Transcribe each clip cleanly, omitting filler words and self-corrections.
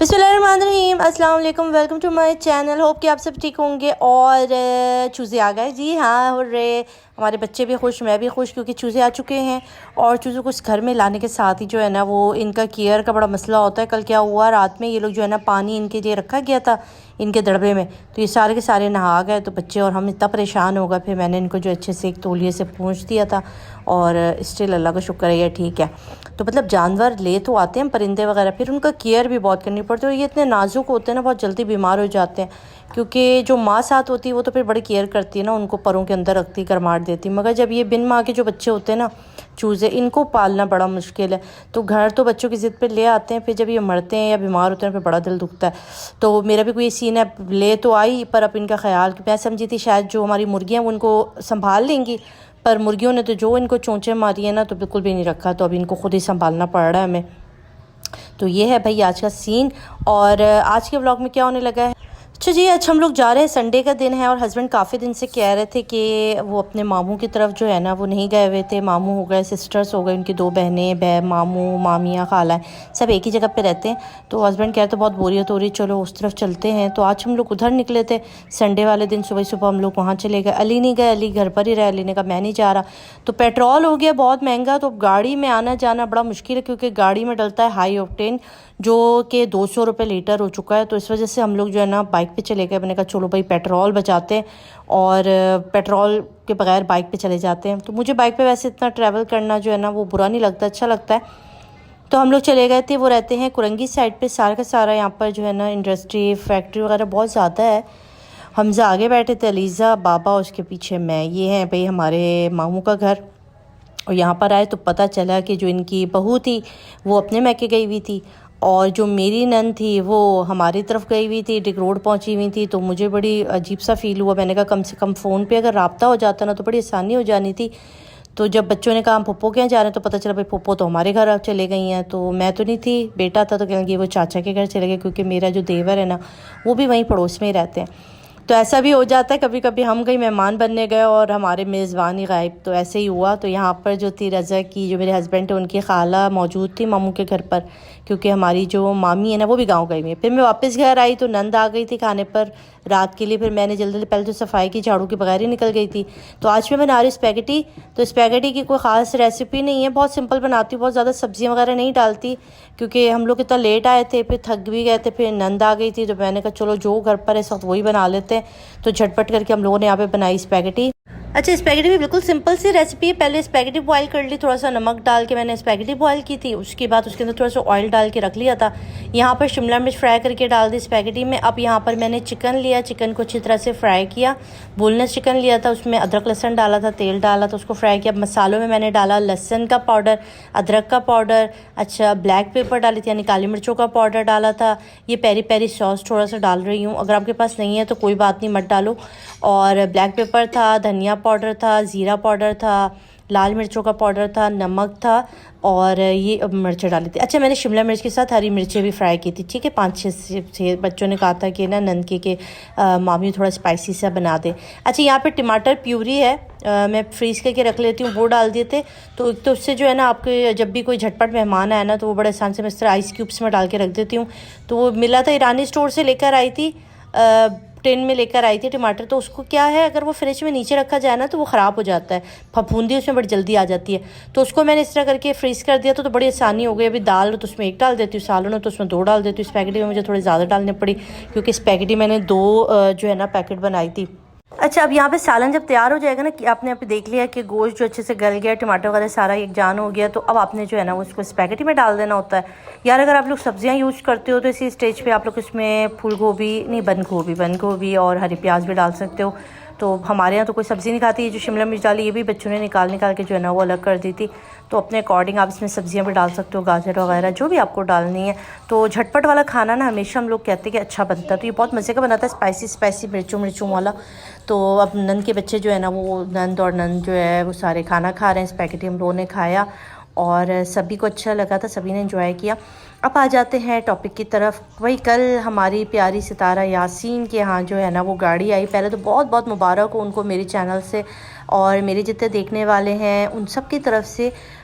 बिस्मिल्लाहिर्रहमानिर्रहीम, अस्सलाम वालेकुम, welcome to my channel. Hope कि आप सब ठीक होंगे। और चूज़े आ गए जी, हाँ हो रहे, हमारे बच्चे भी खुश, मैं भी खुश, क्योंकि चूज़े आ चुके हैं। और चूज़ों को घर में लाने के साथ ही जो है ना वो इनका केयर का बड़ा मसला होता है। कल क्या हुआ, रात में ये लोग जो है ना पानी इनके लिए रखा गया था इनके दड़बे में, तो ये सारे के सारे नहा गए। तो बच्चे और हम इतना परेशान हो गए। फिर मैंने इनको जो अच्छे से एक तौलिए से पोंछ दिया था, और स्टिल अल्लाह का शुक्र है ये ठीक है। तो मतलब जानवर ले तो आते हैं परिंदे वगैरह, फिर उनका केयर भी बहुत करनी पड़ती है। और ये इतने नाजुक होते हैं ना, बहुत जल्दी बीमार हो जाते हैं, क्योंकि जो माँ साथ होती है वो तो फिर बड़ी केयर करती है ना, उनको परों के अंदर रखती, करमाट देती। मगर जब ये बिन माँ के जो बच्चे होते हैं ना चूज़े, इनको पालना बड़ा मुश्किल है। तो घर तो बच्चों की ज़िद पे ले आते हैं, फिर जब ये मरते हैं या बीमार होते हैं फिर बड़ा दिल दुखता है। तो मेरा भी कोई सीन है, ले तो आई पर अब इनका ख्याल, मैं समझी थी शायद जो हमारी मुर्गियाँ वो उनको संभाल लेंगी, पर मुर्गियों ने तो जो इनको चोंचें मारी है ना, तो बिल्कुल भी नहीं रखा। तो अब इनको खुद ही संभालना पड़ रहा है हमें। तो ये है भाई आज का सीन। और आज के व्लॉग में क्या होने लगा है, अच्छा जी, आज हम लोग जा रहे हैं, संडे का दिन है। और हस्बैंड काफ़ी दिन से कह रहे थे कि वो अपने मामू की तरफ जो है ना वो नहीं गए हुए थे। मामू हो गए, सिस्टर्स हो गए, उनकी 2 बहनें, मामू मामियाँ खाला सब एक ही जगह पे रहते हैं। तो हस्बैंड कह रहे थे बहुत बोरियत हो रही, चलो उस तरफ चलते हैं। तो आज हम लोग उधर निकले थे संडे वाले दिन, सुबह सुबह हम लोग वहाँ चले गए। अली नहीं गए, अली घर पर ही रहा। अली ने कहा मैं नहीं जा रहा। तो पेट्रोल हो गया बहुत महंगा, तो गाड़ी में आना जाना बड़ा मुश्किल है, क्योंकि गाड़ी में डलता है हाई ऑक्टेन जो कि 200 रुपये लीटर हो चुका है। तो इस वजह से हम लोग जो है ना बाइक पे चले गए। मैंने कहा चलो भाई पेट्रोल बचाते हैं, और पेट्रोल के बगैर बाइक पे चले जाते हैं। तो मुझे बाइक पे वैसे इतना ट्रैवल करना जो है ना वो बुरा नहीं लगता, अच्छा लगता है। तो हम लोग चले गए थे। वो रहते हैं कुरंगी साइड पे, सारा का सारा यहाँ पर जो है ना इंडस्ट्री फैक्ट्री वगैरह बहुत ज़्यादा है। हमजा आगे बैठे थे, अलीज़ा बाबा, उसके पीछे मैं। ये है भाई हमारे मामू का घर। और यहाँ पर आए तो पता चला कि जो इनकी बहू थी वो अपने मैके गई हुई थी, और जो मेरी नन थी वो हमारी तरफ गई हुई थी, डिग रोड पहुँची हुई थी। तो मुझे बड़ी अजीब सा फील हुआ। मैंने कहा कम से कम फ़ोन पे अगर राब्ता हो जाता ना तो बड़ी आसानी हो जानी थी। तो जब बच्चों ने कहा हम पप्पो के यहाँ जा रहे हैं, तो पता चला भाई पप्पो तो हमारे घर चले गई हैं। तो मैं तो नहीं थी, बेटा था, तो कहेंगे वो चाचा के घर चले गए, क्योंकि मेरा जो देवर है ना वो भी वहीं पड़ोस में ही रहते हैं। तो ऐसा भी हो जाता है कभी कभी, हम कहीं मेहमान बनने गए और हमारे मेज़बान ही गायब। तो ऐसे ही हुआ। तो यहाँ पर जो थी रज़ा की, जो मेरे हस्बैंड है, उनकी खाला मौजूद थी मामू के घर पर, क्योंकि हमारी जो मामी है ना वो भी गांव गई हुई है। फिर मैं वापस घर आई तो नंद आ गई थी खाने पर रात के लिए। फिर मैंने जल्दी पहले तो सफाई की, झाड़ू के बगैर ही निकल गई थी। तो आज मैं बना रही स्पैगेटी। तो स्पैगेटी की कोई ख़ास रेसिपी नहीं है, बहुत सिंपल बनाती हूँ, बहुत ज़्यादा सब्जियाँ वगैरह नहीं डालती, क्योंकि हम लोग इतना लेट आए थे, फिर थक भी गए थे, फिर नंद आ गई थी। तो मैंने कहा चलो जो घर पर है सब वही बना लेते हैं। तो झटपट करके हम लोगों ने यहाँ पे बनाई स्पैगेटी। अच्छा, स्पैगेटी भी बिल्कुल सिंपल सी रेसिपी है। पहले स्पैगेटी बॉईल कर ली, थोड़ा सा नमक डाल के मैंने स्पैगेटी बॉईल की थी। उसके बाद उसके अंदर थोड़ा सा ऑयल डाल के रख लिया था। यहाँ पर शिमला मिर्च फ्राई करके डाल दी स्पैगेटी में। अब यहाँ पर मैंने चिकन लिया, चिकन को अच्छी तरह से फ्राई किया, बोनलेस चिकन लिया था, उसमें अदरक लहसुन डाला था, तेल डाला था, उसको फ्राई किया। मसालों में मैंने डाला लहसुन का पाउडर, अदरक का पाउडर, अच्छा ब्लैक पेपर डाली थी, यानी काली मिर्चों का पाउडर डाला था। ये पेरी पेरी सॉस थोड़ा सा डाल रही हूँ, अगर आपके पास नहीं है तो कोई बात नहीं, मत डालो। और ब्लैक पेपर था, धनिया पाउडर था, ज़ीरा पाउडर था, लाल मिर्चों का पाउडर था, नमक था, और ये मिर्चें डाली थी। अच्छा, मैंने शिमला मिर्च के साथ हरी मिर्चें भी फ्राई की थी, ठीक है। 5-6 बच्चों ने कहा था कि ना नंदकी के मामी थोड़ा स्पाइसी सा बना दे। अच्छा, यहाँ पे टमाटर प्यूरी है, मैं फ्रीज़ करके रख लेती हूँ, वो डाल दिए थे। तो एक तो उससे जो है ना आपके जब भी कोई झटपट मेहमान आए ना तो वो बड़े आसान से मैं इस तरह आइस क्यूब्स में डाल के रख देती हूँ। तो वो मिला था, ईरानी स्टोर से लेकर आई थी, टिन में लेकर आई थी टमाटर। तो उसको क्या है, अगर वो फ्रिज में नीचे रखा जाए ना तो वो ख़राब हो जाता है, फफूंदी उसमें बड़ी जल्दी आ जाती है। तो उसको मैंने इस तरह करके फ्रीज़ कर दिया, तो बड़ी आसानी हो गई। अभी दाल तो उसमें 1 डाल देती हूँ, सालन हो तो उसमें 2 डाल देती हूँ। स्पैगेटी में मुझे थोड़ी ज़्यादा डालनी पड़ी, क्योंकि स्पैगेटी मैंने 2 जो है ना पैकेट बनाई थी। अच्छा, अब यहाँ पे सालन जब तैयार हो जाएगा ना, कि आपने अभी देख लिया कि गोश्त जो अच्छे से गल गया, टमाटर वगैरह सारा एक जान हो गया, तो अब आपने जो है ना उसको स्पैगेटी में डाल देना होता है। यार अगर आप लोग सब्जियाँ यूज़ करते हो तो इसी स्टेज पे आप लोग इसमें फूल गोभी नहीं, बंद गोभी और हरी प्याज भी डाल सकते हो। तो हमारे यहाँ तो कोई सब्ज़ी नहीं खाती, ये जो शिमला मिर्च डाली ये भी बच्चों ने निकाल के जो है ना वो अलग कर दी थी। तो अपने अकॉर्डिंग आप इसमें सब्जियां भी डाल सकते हो, गाजर वगैरह जो भी आपको डालनी है। तो झटपट वाला खाना ना हमेशा हम लोग कहते हैं कि अच्छा बनता है, तो ये बहुत मज़े का बनाता है, स्पाइसी मिर्चों वाला। तो अब नंद के बच्चे जो है ना वो नंद और नंद जो है वो सारे खाना खा रहे हैं। स्पैगेटी हम लोगों ने खाया और सभी को अच्छा लगा था, सभी ने एंजॉय किया। अब आ जाते हैं टॉपिक की तरफ। वही कल हमारी प्यारी सितारा यासीन के यहाँ जो है ना वो गाड़ी आई। पहले तो बहुत बहुत मुबारक हो उनको मेरे चैनल से और मेरे जितने देखने वाले हैं उन सब की तरफ से।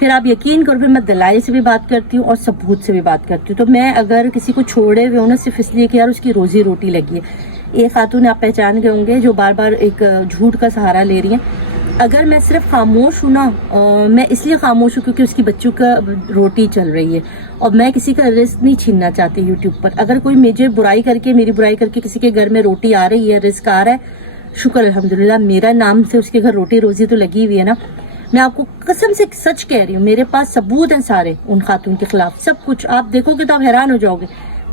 फिर आप यकीन करो फिर मैं दलाइल से भी बात करती हूँ और सबूत से भी बात करती हूँ। तो मैं अगर किसी को छोड़े हुए हूँ ना सिर्फ इसलिए कि यार उसकी रोजी रोटी लगी है, एक खातून आप पहचान गए होंगे जो बार बार एक झूठ का सहारा ले रही हैं। अगर मैं सिर्फ खामोश हूँ ना, मैं इसलिए खामोश हूँ क्योंकि उसकी बच्चों का रोटी चल रही है और मैं किसी का रिस्क नहीं छीनना चाहती यूट्यूब पर। अगर कोई मुझे बुराई करके, मेरी बुराई करके किसी के घर में रोटी आ रही है, रिस्क आ रहा है, शुक्र अल्हम्दुलिल्लाह, मेरा नाम से उसके घर रोटी रोजी तो लगी हुई है ना। मैं आपको कसम से सच कह रही हूँ, मेरे पास सबूत हैं सारे उन खातून के खिलाफ, सब कुछ आप देखोगे तो आप हैरान हो जाओगे।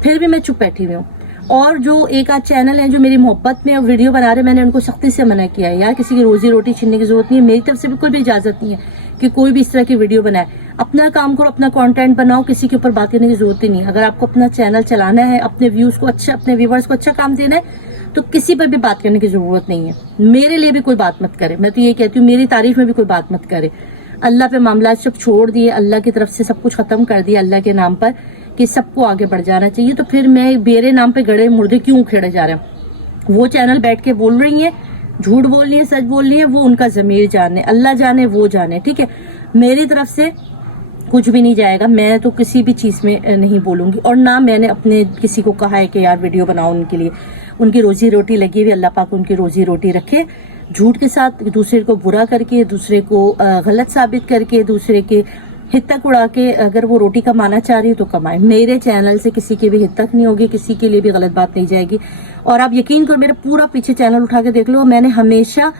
फिर भी मैं चुप बैठी हुई हूँ। और जो एक आध चैनल है जो मेरी मोहब्बत में वीडियो बना रहे, मैंने उनको सख्ती से मना किया है, यार किसी की रोजी रोटी छीनने की जरूरत नहीं है, मेरी तरफ से भी कोई भी इजाजत नहीं है कि कोई भी इस तरह की वीडियो बनाए। अपना काम करो, अपना कंटेंट बनाओ, किसी के ऊपर बात करने की जरूरत ही नहीं है। अगर आपको अपना चैनल चलाना है, अपने व्यूज को अच्छा, अपने व्यूवर्स को अच्छा काम देना है, तो किसी पर भी बात करने की जरूरत नहीं है। मेरे लिए भी कोई बात मत करे, मैं तो ये कहती हूँ, मेरी तारीफ में भी कोई बात मत करे। अल्लाह पे मामला सब छोड़ दिए, अल्लाह की तरफ से सब कुछ खत्म कर दिया, अल्लाह के नाम पर कि सबको आगे बढ़ जाना चाहिए। तो फिर मैं मेरे नाम पे गड़े मुर्दे क्यों उखेड़े जा रहे हैं? वो चैनल बैठ के बोल रही है, झूठ बोल रही है, सच बोल रही है, वो उनका जमीर जाने, अल्लाह जाने, वो जाने, ठीक है। मेरी तरफ से कुछ भी नहीं जाएगा, मैं तो किसी भी चीज में नहीं बोलूंगी और ना मैंने अपने किसी को कहा है कि यार वीडियो बनाओ उनके लिए। उनकी रोजी रोटी लगी हुई, अल्लाह पाक उनकी रोजी रोटी रखे। झूठ के साथ दूसरे को बुरा करके, दूसरे को गलत साबित करके, दूसरे के हित तक उड़ा के अगर वो रोटी कमाना चाह रही है तो कमाए। मेरे चैनल से किसी की भी हित तक नहीं होगी, किसी के लिए भी गलत बात नहीं जाएगी। और आप यकीन करो, मेरा पूरा पीछे चैनल उठा के देख लो, मैंने हमेशा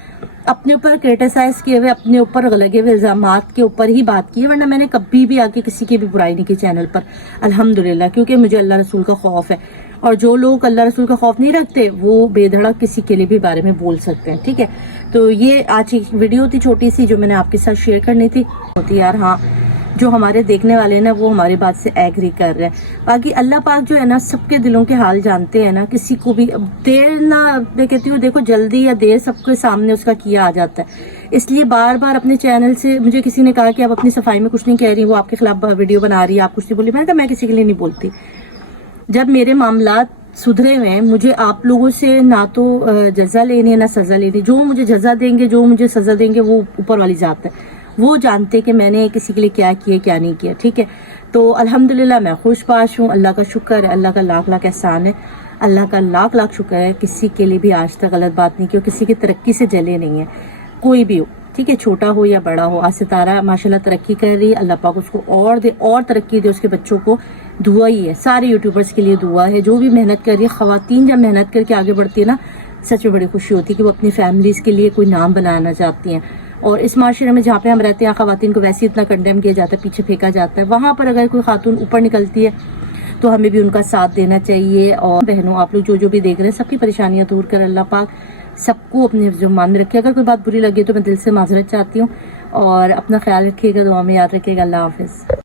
अपने ऊपर क्रिटिसाइज किए हुए, अपने ऊपर लगे हुए इल्जामात के ऊपर ही बात की है, वरना मैंने कभी भी आके किसी की भी बुराई नहीं की चैनल पर, अल्हम्दुलिल्लाह। क्योंकि मुझे अल्लाह रसूल का खौफ है और जो लोग अल्लाह रसूल का खौफ नहीं रखते वो बेधड़क किसी के लिए भी बारे में बोल सकते हैं, ठीक है। तो ये आज एक वीडियो थी छोटी सी जो मैंने आपके साथ शेयर करनी थी। होती यार, हाँ, जो हमारे देखने वाले ना वो हमारी बात से एग्री कर रहे हैं। बाकी अल्लाह पाक जो है ना सबके दिलों के हाल जानते हैं ना, किसी को भी देर ना, मैं कहती हूँ देखो जल्दी या देर सबके सामने उसका किया आ जाता है। इसलिए बार बार अपने चैनल से मुझे किसी ने कहा कि आप अपनी सफाई में कुछ नहीं कह रही, वो आपके खिलाफ वीडियो बना रही है, आप कुछ नहीं बोली। मैंने कहा मैं किसी के लिए नहीं बोलती। जब मेरे मामलात सुधरे हुए हैं, मुझे आप लोगों से ना तो जजा लेनी है ना सजा लेनी। जो मुझे जजा देंगे, जो मुझे सजा देंगे, वो ऊपर वाली जात है, वो जानते कि मैंने किसी के लिए क्या किया क्या नहीं किया, ठीक है। तो अल्हम्दुलिल्लाह मैं खुशबाश हूँ, अल्लाह का शुक्र है, अल्लाह का लाख लाख एहसान है, अल्लाह का लाख लाख शुक्र है। किसी के लिए भी आज तक गलत बात नहीं की, किसी की तरक्की से जले नहीं है, कोई भी हो, ठीक है, छोटा हो या बड़ा हो। आज सितारा माशाल्लाह तरक्की कर रही है, अल्लाह पाक उसको और दे, और तरक्की दे, उसके बच्चों को दुआ ही है। सारे यूट्यूबर्स के लिए दुआ है, जो भी मेहनत कर रही है। ख़वातीन जब मेहनत करके आगे बढ़ती है ना, सच में बड़ी खुशी होती है कि वो अपनी फैमिलीज़ के लिए कोई नाम बनाना चाहती हैं। और इस माशरे में जहाँ पे हम रहते हैं, ख़वातीन को वैसे इतना कंडेम किया जाता है, पीछे फेंका जाता है। वहाँ पर अगर कोई खातून ऊपर निकलती है तो हमें भी उनका साथ देना चाहिए। और बहनों, आप लोग जो जो भी देख रहे हैं, सबकी परेशानियाँ दूर कर अल्लाह पाक सबको अपने जुम्मान में रखे। अगर कोई बात बुरी लगे तो मैं दिल से माजरत चाहती हूँ और अपना ख्याल रखिएगा, दुआ में याद रखिएगा। अल्लाह हाफिज़।